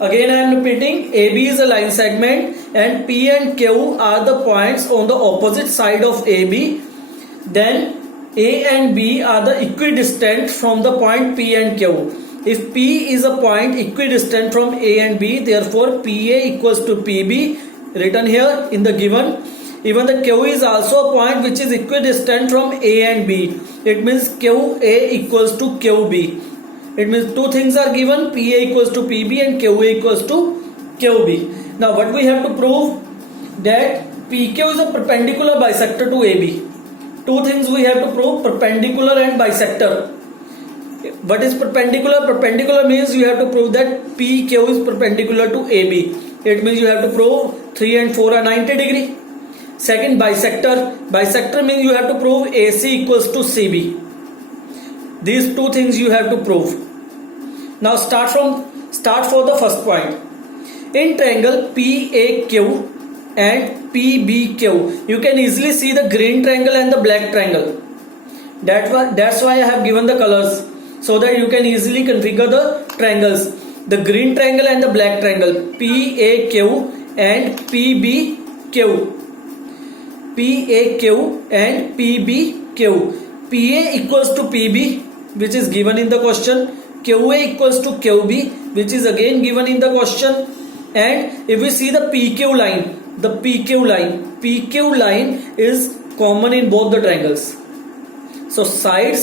Again I am repeating, AB is a line segment and P and Q are the points on the opposite side of AB. Then A and B are the equidistant from the point P and Q. If P is a point equidistant from A and B, therefore PA equals to PB, written here in the given. Even the Q is also a point which is equidistant from A and B. It means QA equals to QB. It means two things are given, PA equals to PB and QA equals to QB. Now what we have to prove? That PQ is a perpendicular bisector to AB. Two things we have to prove, perpendicular and bisector. What is perpendicular? Perpendicular means you have to prove that PQ is perpendicular to AB. It means you have to prove 3 and 4 are 90 degree. Second, bisector. Bisector means you have to prove AC equals to CB. These two things you have to prove. Now start for the first point. In triangle PAQ and PBQ, you can easily see the green triangle and the black triangle. That's why I have given the colors, so that you can easily configure the triangles. The green triangle and the black triangle, PAQ and PBQ. PAQ and PBQ. PA equals to PB, which is given in the question. QA equals to QB, which is again given in the question. And if we see the PQ line is common in both the triangles. So side,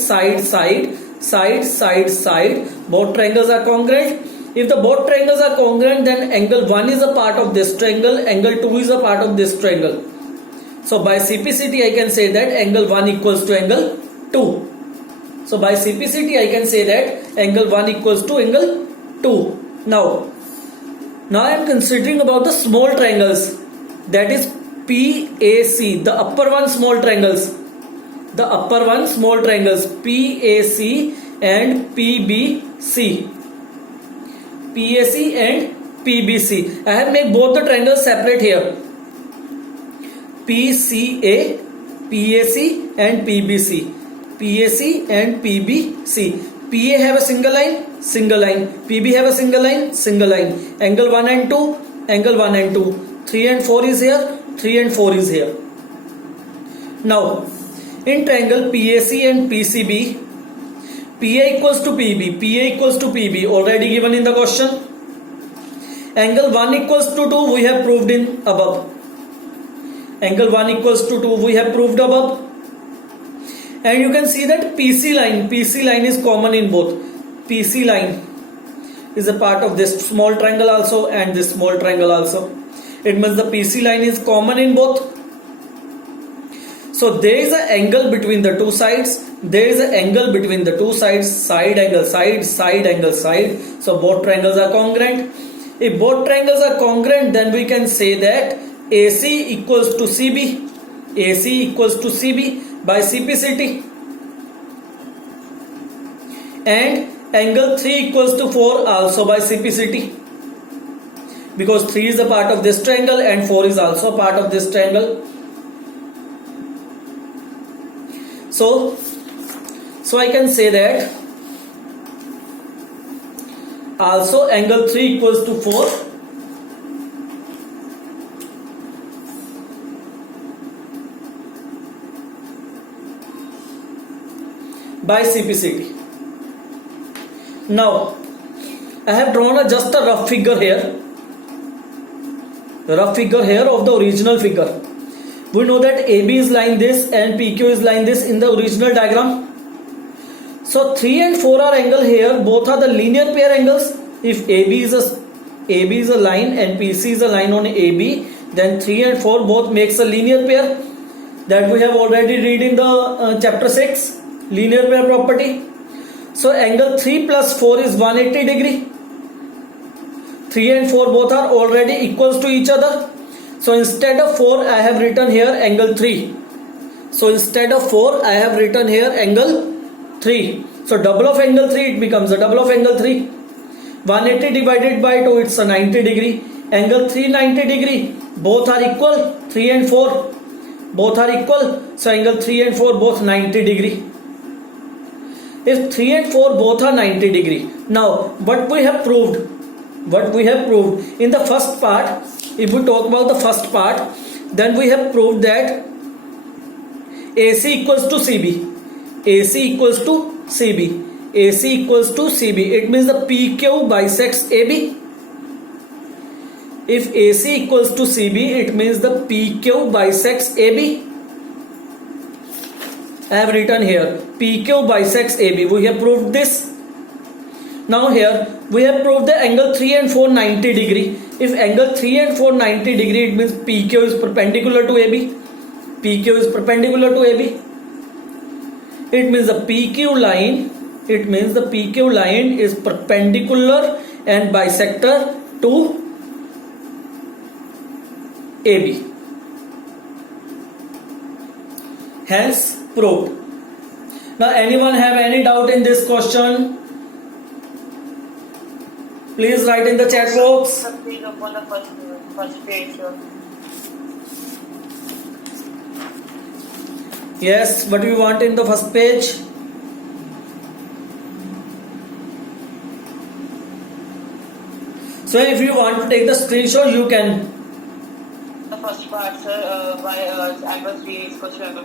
both triangles are congruent. If the both triangles are congruent, then angle 1 is a part of this triangle, angle 2 is a part of this triangle. So by CPCT I can say that angle 1 equals to angle 2. So by CPCT I can say that angle 1 equals to angle 2. Now I am considering about the small triangles, that is PAC, the upper one small triangles. The upper one small triangles, PAC and PBC. PAC and PBC. I have made both the triangles separate here. PCA, PAC and PBC. PAC and PBC. PA have a single line, PB have a single line, angle 1 and 2, 3 and 4 is here, 3 and 4 is here. Now in triangle PAC and PCB, PA equals to PB, already given in the question. Angle 1 equals to 2 we have proved in above. Angle 1 equals to 2 we have proved above. And you can see that PC line is common in both. PC line is a part of this small triangle also and this small triangle also. It means the PC line is common in both. So there is an angle between the two sides. Side angle, side angle, side. So both triangles are congruent. If both triangles are congruent, then we can say that AC equals to CB. By CPCT. And angle 3 equals to 4 also by CPCT. Because 3 is a part of this triangle and 4 is also a part of this triangle. So I can say that also angle 3 equals to 4. By CPCT. Now I have drawn just a rough figure here of the original figure. We know that AB is lying this and PQ is lying this in the original diagram. So 3 and 4 are angle here, both are the linear pair angles. If AB is a line and PC is a line on AB, then 3 and 4 both makes a linear pair. That we have already read in the chapter 6. Linear pair property. So angle 3 plus 4 is 180 degree. 3 and 4 both are already equals to each other. So instead of 4 I have written here angle 3. So double of angle 3, it becomes a double of angle 3. 180 divided by 2, it's a 90 degree. Angle 3 90 degree. Both are equal. 3 and 4 both are equal. So angle 3 and 4 both 90 degree. If 3 and 4 both are 90 degree. Now what we have proved? what we have proved in the first part. If we talk about the first part, then we have proved that AC equals to CB. AC equals to CB. AC equals to CB. It means the PQ bisects AB. If AC equals to CB, it means the PQ bisects AB. I have written here PQ bisects AB. We have proved this. Now here we have proved the angle 3 and 4 90 degree. If angle 3 and 4 90 degree, it means PQ is perpendicular to AB. PQ is perpendicular to AB. It means the PQ line. It means the PQ line is perpendicular and bisector to AB. Hence proved. Now anyone have any doubt in this question? Please write in the chat box. Something upon the first page. Yes, what we want in the first page? So if you want to take the screenshot, you can. The first part, sir, by angle 3 is equal to angle.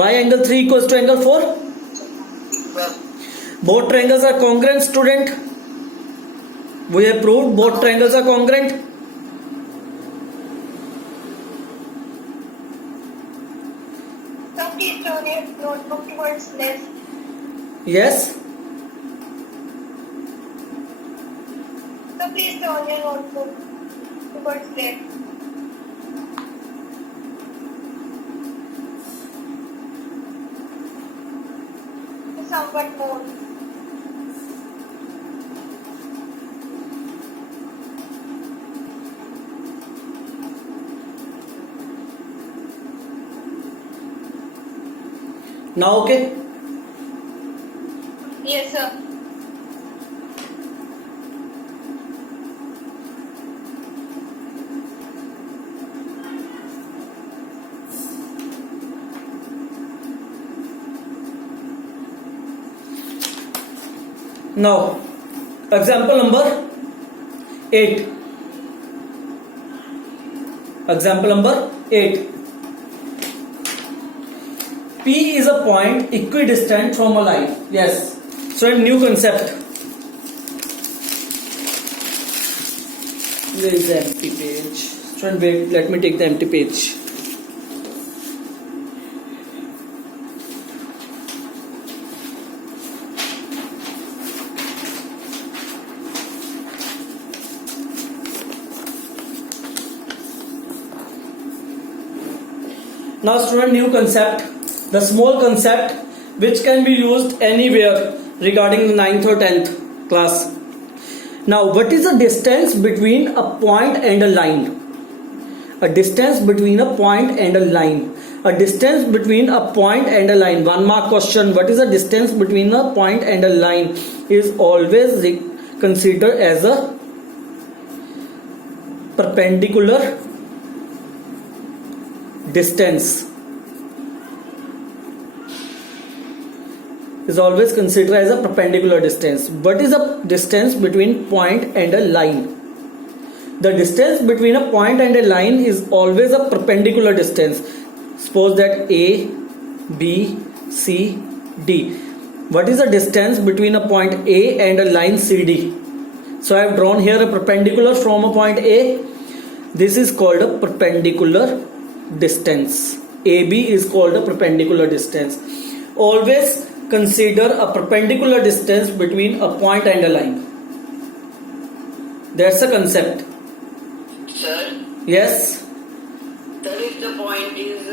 Why angle 3 equals to angle 4? Well, Both triangles are congruent, student. We have proved both triangles are congruent. so please turn your notebook towards left. Yes. So please turn your notebook towards left. Somewhat more. Now okay. Yes, sir. Now, example number 8. Example number 8. P is a point equidistant from a line. Yes. So, a new concept. Where is the empty page? So, wait, let me take the empty page. Now student, new concept, the small concept which can be used anywhere regarding the 9th or 10th class. Now what is the distance between a point and a line? A distance between a point and a line. A distance between a point and a line. 1 mark question. What is the distance between a point and a line? Is always considered as a perpendicular distance. Is always considered as a perpendicular distance. What is the distance between point and a line? The distance between a point and a line is always a perpendicular distance. Suppose that A, B, C, D. What is the distance between a point A and a line CD? So I have drawn here a perpendicular from a point A. This is called a perpendicular distance. AB is called a perpendicular distance. Always consider a perpendicular distance between a point and a line. That's the concept. Sir, Yes. that is the point is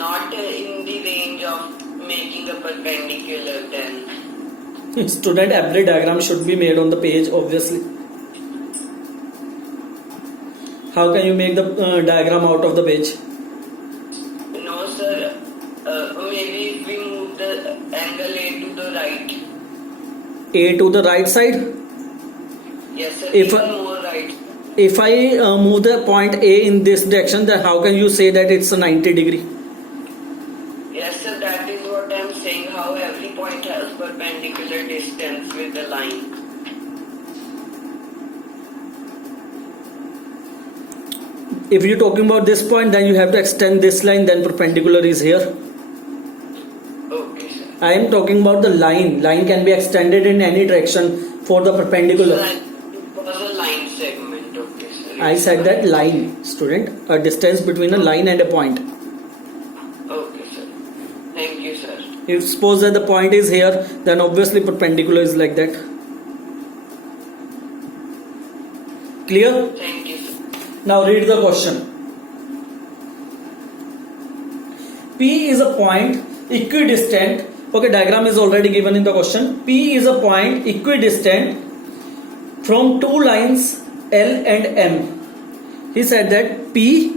not in the range of making a perpendicular then. Student, every diagram should be made on the page, obviously. How can you make the diagram out of the page? No, sir. Maybe if we move the angle A to the right. A to the right side. Yes, sir. If Even more right. If I move the point A in this direction, then how can you say that it's a 90 degree? Yes, sir. That is what I'm saying. How every point has perpendicular distance with the line. If you're talking about this point, then you have to extend this line, then perpendicular is here. Okay, sir. I am talking about the line. Line can be extended in any direction for the perpendicular. Sir, it was a line segment. Okay, sir. I said that line, student, a distance between a line and a point. Okay, sir. Thank you, sir. If suppose that the point is here, then obviously perpendicular is like that. Clear? Thank you, sir. Now read the question. P is a point equidistant. Okay, diagram is already given in the question. P is a point equidistant from two lines L and M. He said that P,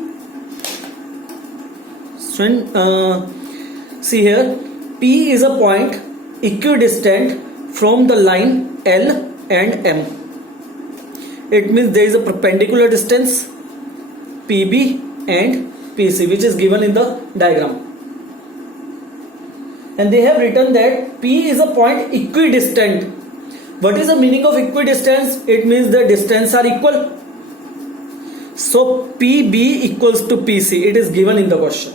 see here, P is a point equidistant from the line L and M. It means there is a perpendicular distance PB and PC, which is given in the diagram. And they have written that P is a point equidistant. What is the meaning of equidistance? It means the distance are equal. So PB equals to PC. It is given in the question.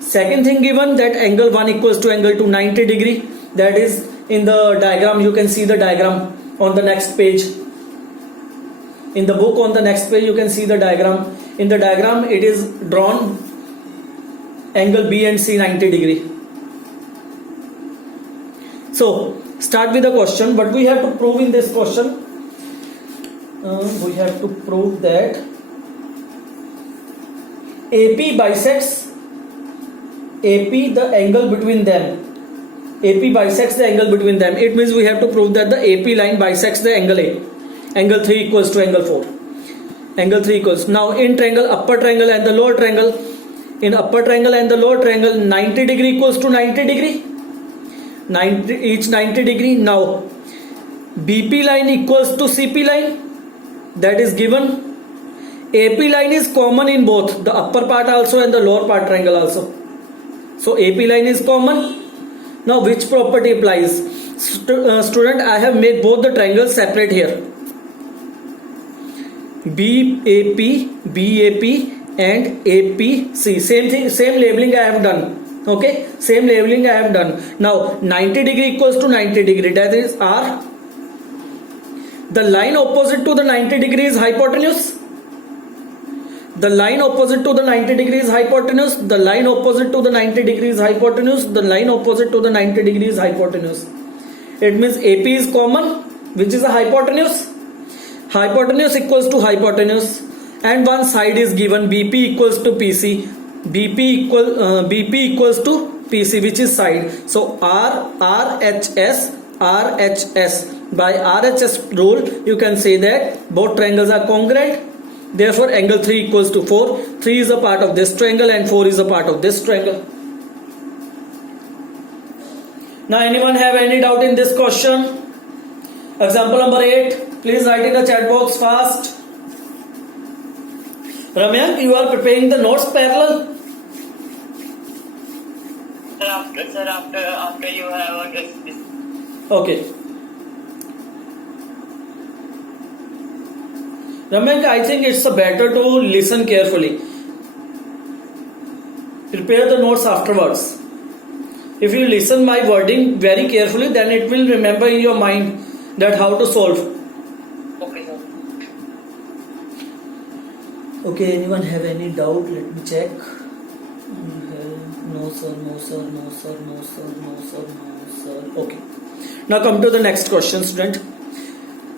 Second thing given, that angle 1 equals to angle 2 90 degree. That is in the diagram. You can see the diagram on the next page. In the book on the next page you can see the diagram. In the diagram it is drawn angle B and C 90 degree. So start with the question. What we have to prove in this question? We have to prove that AP bisects AP, the angle between them. AP bisects the angle between them. It means we have to prove that the AP line bisects the angle A. Angle 3 equals to angle 4. Angle 3 equals. Now in triangle, upper triangle and the lower triangle. In upper triangle and the lower triangle, 90 degree equals to 90 degree. 90, each 90 degree. Now BP line equals to CP line. That is given. AP line is common in both the upper part also and the lower part triangle also. So AP line is common. Now which property applies? Student, I have made both the triangles separate here. BAP, BAP and APC. Same thing, same labeling I have done. Okay, same labeling I have done. Now 90 degree equals to 90 degree. That is R. The line opposite to the 90 degree is hypotenuse. The line opposite to the 90 degree is hypotenuse. The line opposite to the 90 degree is hypotenuse. The line opposite to the 90 degree is hypotenuse. It means AP is common, which is a hypotenuse. Hypotenuse equals to hypotenuse, and one side is given BP equals to PC. BP equals to PC, which is side. So RHS. By RHS rule, you can say that both triangles are congruent. Therefore, angle 3 equals to 4. 3 is a part of this triangle and 4 is a part of this triangle. Now, anyone have any doubt in this question? Example number 8. Please write in the chat box fast. Ramya, you are preparing the notes parallel? Sir, after you have addressed this. Okay. Ramya, I think it's better to listen carefully. Prepare the notes afterwards. If you listen my wording very carefully, then it will remember in your mind that how to solve. Okay, sir. Okay, anyone have any doubt? Let me check. No sir, no sir, no sir, no sir, no sir, no sir. Okay. Now come to the next question, student.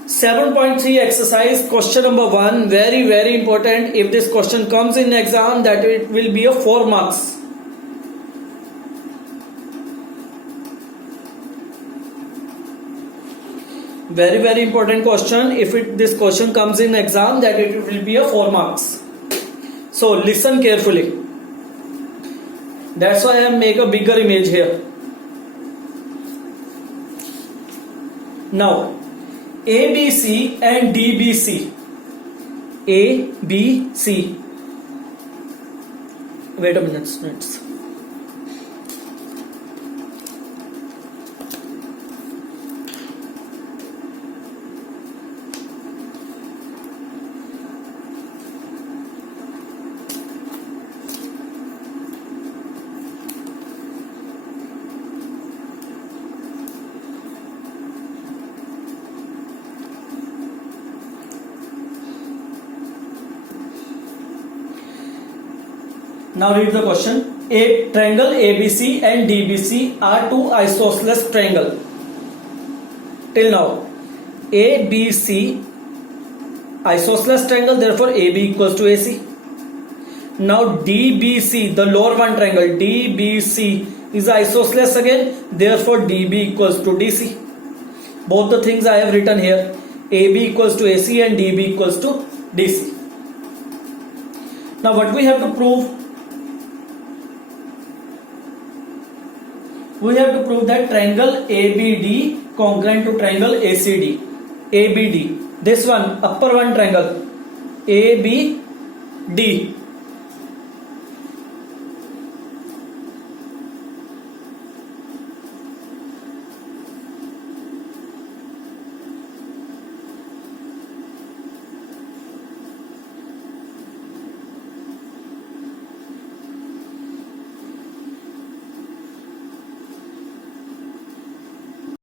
7.3 exercise, question number 1. Very, very important. If this question comes in exam, that it will be a 4 marks. Very, very important question. If this question comes in exam, that it will be a 4 marks. So listen carefully. That's why I make a bigger image here. Now, ABC and DBC. ABC. Wait a minute, students. Now read the question. A triangle ABC and DBC are two isosceles triangle. Till now, ABC isosceles triangle, therefore AB equals to AC. Now DBC, the lower one triangle, DBC is isosceles again, therefore DB equals to DC. Both the things I have written here. AB equals to AC and DB equals to DC. Now what we have to prove? We have to prove that triangle ABD congruent to triangle ACD. ABD, this one, upper one triangle, ABD